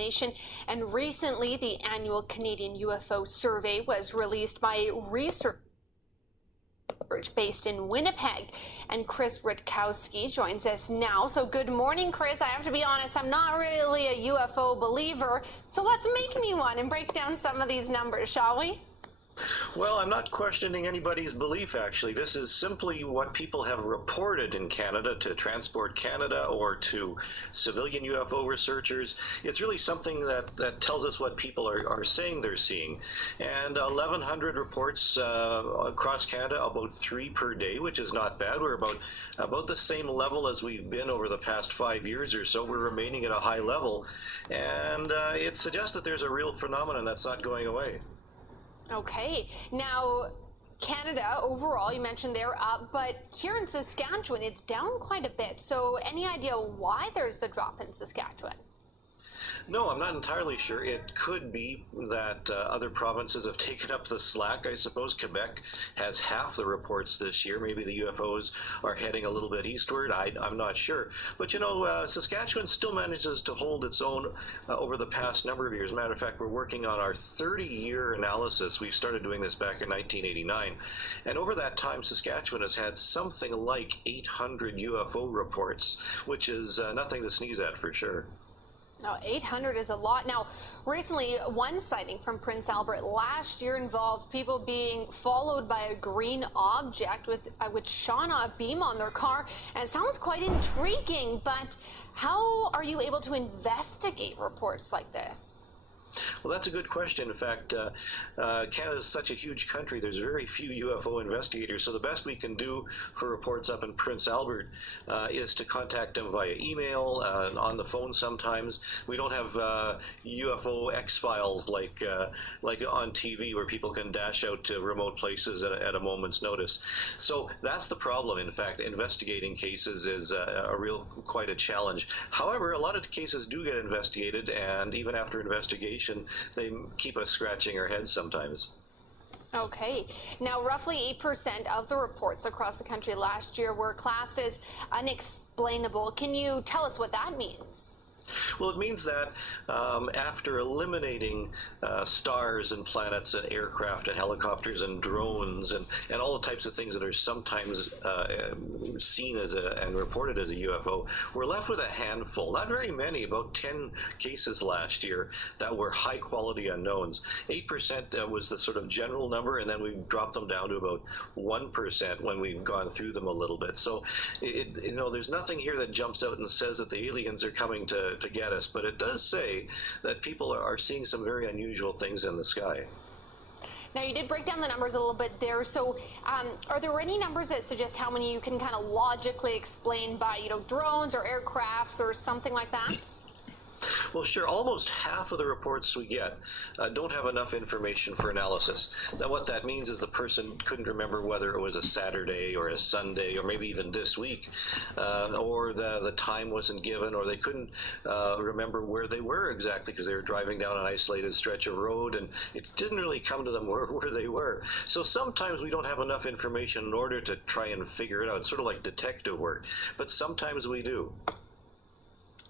nation. And recently, the annual Canadian UFO survey was released by research based in Winnipeg. And Chris Rutkowski joins us now. So good morning, Chris. I have to be honest, I'm not really a UFO believer. So let's make me one and break down some of these numbers, shall we? Well, I'm not questioning anybody's belief, actually. This is simply what people have reported in Canada to Transport Canada or to civilian UFO researchers. It's really something that tells us what people are saying they're seeing. And 1,100 reports across Canada, about 3 per day, which is not bad. We're about the same level as we've been over the past 5 years or so. We're remaining at a high level. And it suggests that there's a real phenomenon that's not going away. Okay. Now, Canada overall, you mentioned they're up, but here in Saskatchewan, it's down quite a bit. So any idea why there's the drop in Saskatchewan? No, I'm not entirely sure. It could be that other provinces have taken up the slack. I suppose Quebec has half the reports this year. Maybe the UFOs are heading a little bit eastward. I'm not sure. But, you know, Saskatchewan still manages to hold its own over the past number of years. Matter of fact, we're working on our 30-year analysis. We started doing this back in 1989. And over that time, Saskatchewan has had something like 800 UFO reports, which is nothing to sneeze at for sure. Now, 800 is a lot. Now, recently, one sighting from Prince Albert last year involved people being followed by a green object which shone a beam on their car. And it sounds quite intriguing, but how are you able to investigate reports like this? Well, that's a good question. In fact, Canada is such a huge country. There's very few UFO investigators. So the best we can do for reports up in Prince Albert is to contact them via email, on the phone sometimes. We don't have UFO X-Files like on TV where people can dash out to remote places at a moment's notice. So that's the problem. In fact, investigating cases is quite a challenge. However, a lot of cases do get investigated, and even after investigation, they keep us scratching our heads sometimes. Okay. Now, roughly 8% of the reports across the country last year were classed as unexplainable. Can you tell us what that means? Well, it means that after eliminating stars and planets and aircraft and helicopters and drones and all the types of things that are sometimes seen as and reported as a UFO, we're left with a handful, not very many, about 10 cases last year that were high-quality unknowns. 8% was the sort of general number, and then we dropped them down to about 1% when we've gone through them a little bit. So, there's nothing here that jumps out and says that the aliens are coming to get us, but it does say that people are seeing some very unusual things in the sky. Now, you did break down the numbers a little bit there. So are there any numbers that suggest how many you can kind of logically explain by, drones or aircrafts or something like that? Well, sure. Almost half of the reports we get don't have enough information for analysis. Now, what that means is the person couldn't remember whether it was a Saturday or a Sunday or maybe even this week, or the time wasn't given, or they couldn't remember where they were exactly because they were driving down an isolated stretch of road and it didn't really come to them where they were. So sometimes we don't have enough information in order to try and figure it out. It's sort of like detective work, but sometimes we do.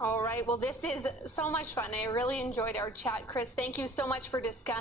All right. Well, this is so much fun. I really enjoyed our chat. Chris, thank you so much for discussing